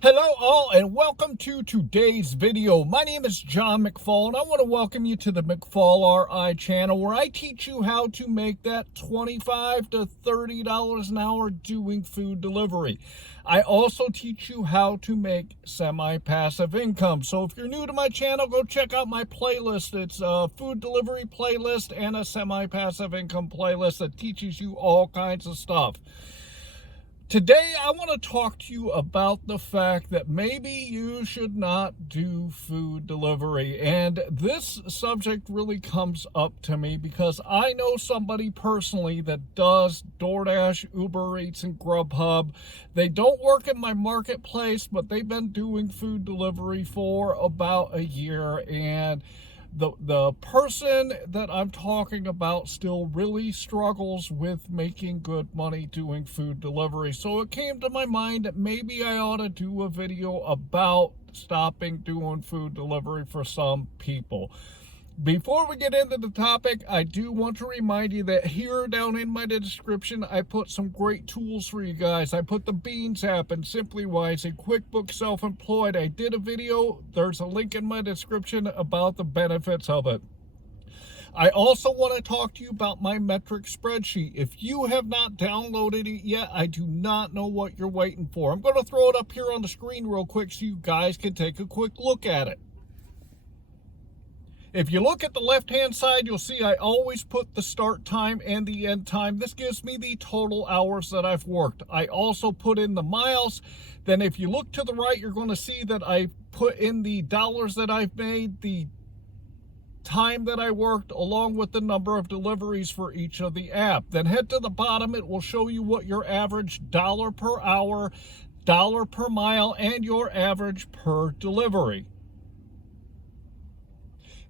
Hello all and welcome to today's video. My name is John McFall and I want to welcome you to the McFallRI channel where I teach you how to make that $25 to $30 an hour doing food delivery. I also teach you how to make semi-passive income. So if you're new to my channel, go check out my playlist. It's a food delivery playlist and a semi-passive income playlist that teaches you all kinds of stuff. Today, I want to talk to you about the fact that maybe you should not do food delivery. And this subject really comes up to me because I know somebody personally that does DoorDash, Uber Eats, and GrubHub. They don't work in my marketplace, but they've been doing food delivery for about a year. And the person that I'm talking about still really struggles with making good money doing food delivery. So it came to my mind that maybe I ought to do a video about stopping doing food delivery for some people. Before we get into the topic, I do want to remind you that here down in my description, I put some great tools for you guys. I put the Beans app and SimplyWise and QuickBooks Self-Employed. I did a video. There's a link in my description about the benefits of it. I also want to talk to you about my metric spreadsheet. If you have not downloaded it yet, I do not know what you're waiting for. I'm going to throw it up here on the screen real quick so you guys can take a quick look at it. If you look at the left-hand side, you'll see I always put the start time and the end time. This gives me the total hours that I've worked. I also put in the miles. Then if you look to the right, you're going to see that I put in the dollars that I've made, the time that I worked, along with the number of deliveries for each of the app. Then head to the bottom. It will show you what your average dollar per hour, dollar per mile, and your average per delivery.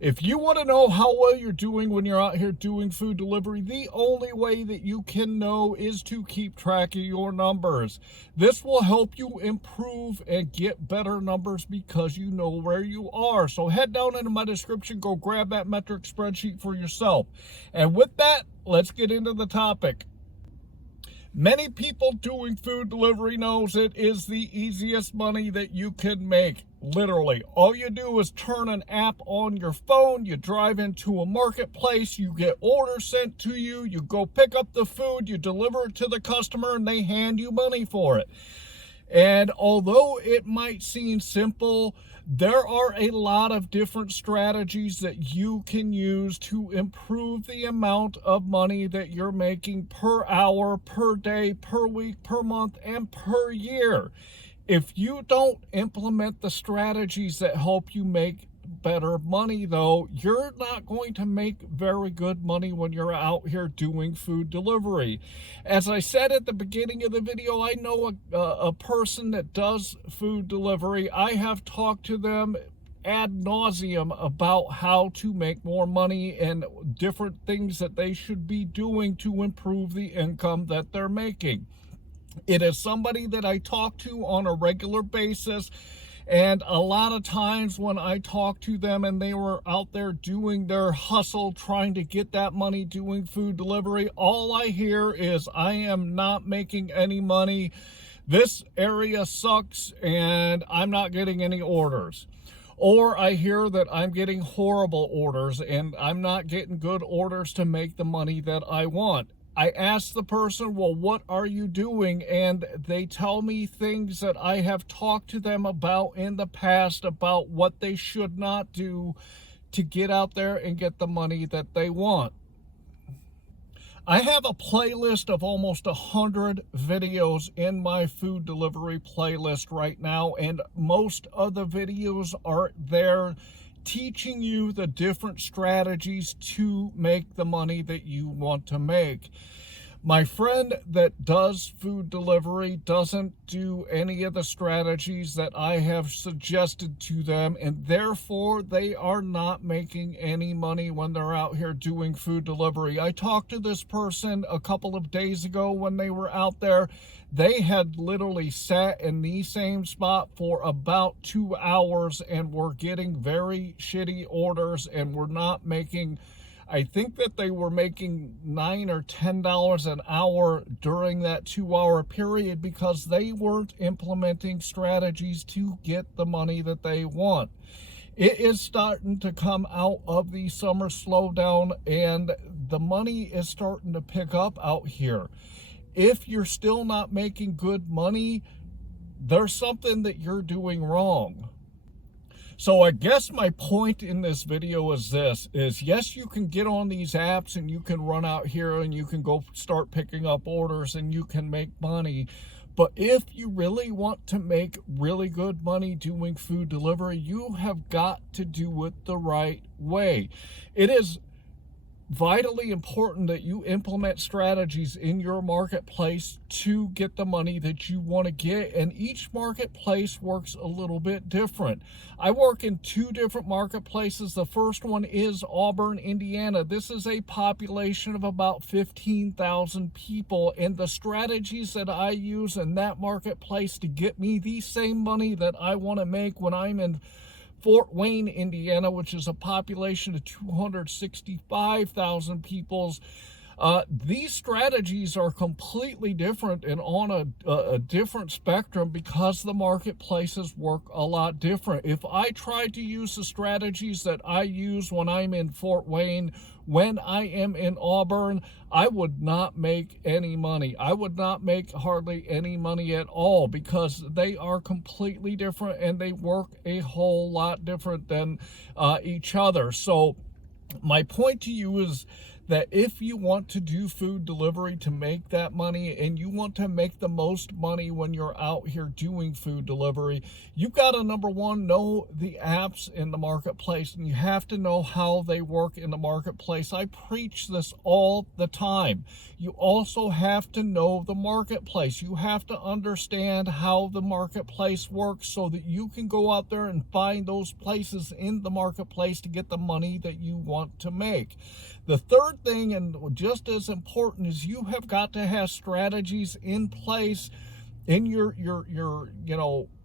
If you want to know how well you're doing when you're out here doing food delivery, the only way that you can know is to keep track of your numbers. This will help you improve and get better numbers because you know where you are. So head down into my description, go grab that metric spreadsheet for yourself. And with that, let's get into the topic. Many people doing food delivery knows it is the easiest money that you can make. Literally, all you do is turn an app on your phone, you drive into a marketplace, you get orders sent to you, you go pick up the food, you deliver it to the customer, and they hand you money for it. And although it might seem simple, there are a lot of different strategies that you can use to improve the amount of money that you're making per hour, per day, per week, per month, and per year. If you don't implement the strategies that help you make better money, though, you're not going to make very good money when you're out here doing food delivery. As I said at the beginning of the video, I know a person that does food delivery. I have talked to them ad nauseum about how to make more money and different things that they should be doing to improve the income that they're making. It is somebody that I talk to on a regular basis. And a lot of times when I talk to them and they were out there doing their hustle, trying to get that money doing food delivery, all I hear is, I am not making any money. This area sucks and I'm not getting any orders. Or I hear that I'm getting horrible orders and I'm not getting good orders to make the money that I want. I ask the person, well, what are you doing? And they tell me things that I have talked to them about in the past about what they should not do to get out there and get the money that they want. I have a playlist of almost 100 videos in my food delivery playlist right now, and most of the videos are there teaching you the different strategies to make the money that you want to make. My friend that does food delivery doesn't do any of the strategies that I have suggested to them, and therefore they are not making any money when they're out here doing food delivery. I talked to this person a couple of days ago when they were out there. They had literally sat in the same spot for about 2 hours and were getting very shitty orders and were not making I think that they were making $9 or $10 an hour during that 2-hour period because they weren't implementing strategies to get the money that they want. It is starting to come out of the summer slowdown, and the money is starting to pick up out here. If you're still not making good money, there's something that you're doing wrong. So I guess my point in this video is this, is yes, you can get on these apps and you can run out here and you can go start picking up orders and you can make money. But if you really want to make really good money doing food delivery, you have got to do it the right way. It is vitally important that you implement strategies in your marketplace to get the money that you want to get, and each marketplace works a little bit different. I work in 2 different marketplaces. The first one is Auburn, Indiana. This is a population of about 15,000 people, and the strategies that I use in that marketplace to get me the same money that I want to make when I'm in Fort Wayne, Indiana, which is a population of 265,000 people. These strategies are completely different and on a different spectrum because the marketplaces work a lot different. If I tried to use the strategies that I use when I'm in Fort Wayne, when I am in Auburn, I would not make any money. I would not make hardly any money at all because they are completely different and they work a whole lot different than each other. So my point to you is that if you want to do food delivery to make that money and you want to make the most money when you're out here doing food delivery, you've got to, number one, know the apps in the marketplace, and you have to know how they work in the marketplace. I preach this all the time. You also have to know the marketplace. You have to understand how the marketplace works so that you can go out there and find those places in the marketplace to get the money that you want to make. The third thing, and just as important, is you have got to have strategies in place in your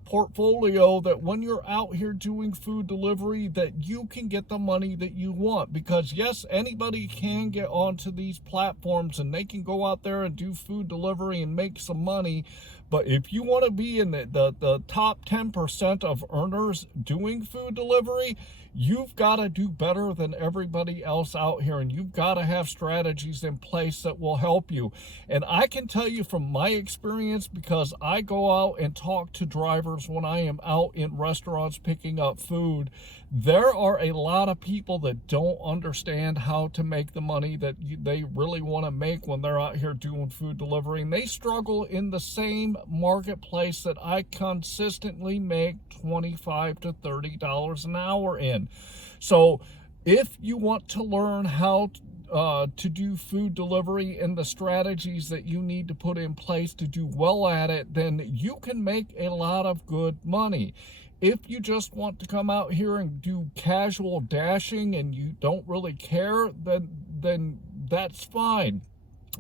portfolio that when you're out here doing food delivery that you can get the money that you want. Because yes, anybody can get onto these platforms and they can go out there and do food delivery and make some money. But if you want to be in the top 10% of earners doing food delivery, you've got to do better than everybody else out here, and you've got to have strategies in place that will help you. And I can tell you from my experience, because I go out and talk to drivers when I am out in restaurants picking up food, there are a lot of people that don't understand how to make the money that they really want to make when they're out here doing food delivery, and they struggle in the same marketplace that I consistently make $25 to $30 an hour in. So if you want to learn how to do food delivery and the strategies that you need to put in place to do well at it, then you can make a lot of good money. If you just want to come out here and do casual dashing and you don't really care, then that's fine.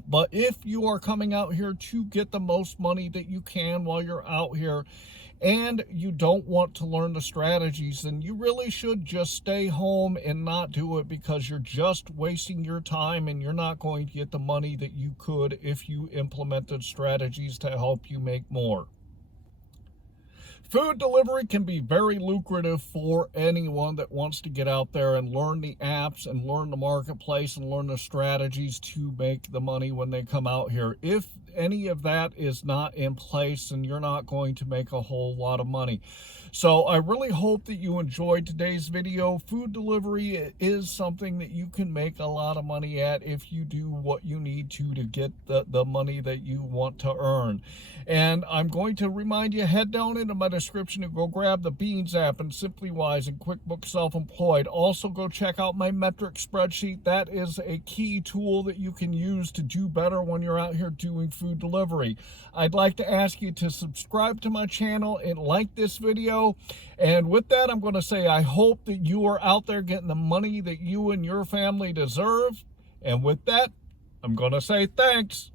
But if you are coming out here to get the most money that you can while you're out here, and you don't want to learn the strategies, then you really should just stay home and not do it, because you're just wasting your time and you're not going to get the money that you could if you implemented strategies to help you make more. Food delivery can be very lucrative for anyone that wants to get out there and learn the apps and learn the marketplace and learn the strategies to make the money when they come out here. If any of that is not in place, then you're not going to make a whole lot of money. So I really hope that you enjoyed today's video. Food delivery is something that you can make a lot of money at if you do what you need to get the money that you want to earn. And I'm going to remind you, head down into my description and go grab the Beans app and SimplyWise and QuickBooks Self-Employed. Also go check out my metric spreadsheet. That is a key tool that you can use to do better when you're out here doing food delivery. I'd like to ask you to subscribe to my channel and like this video. And with that, I'm going to say I hope that you are out there getting the money that you and your family deserve. And with that, I'm going to say thanks.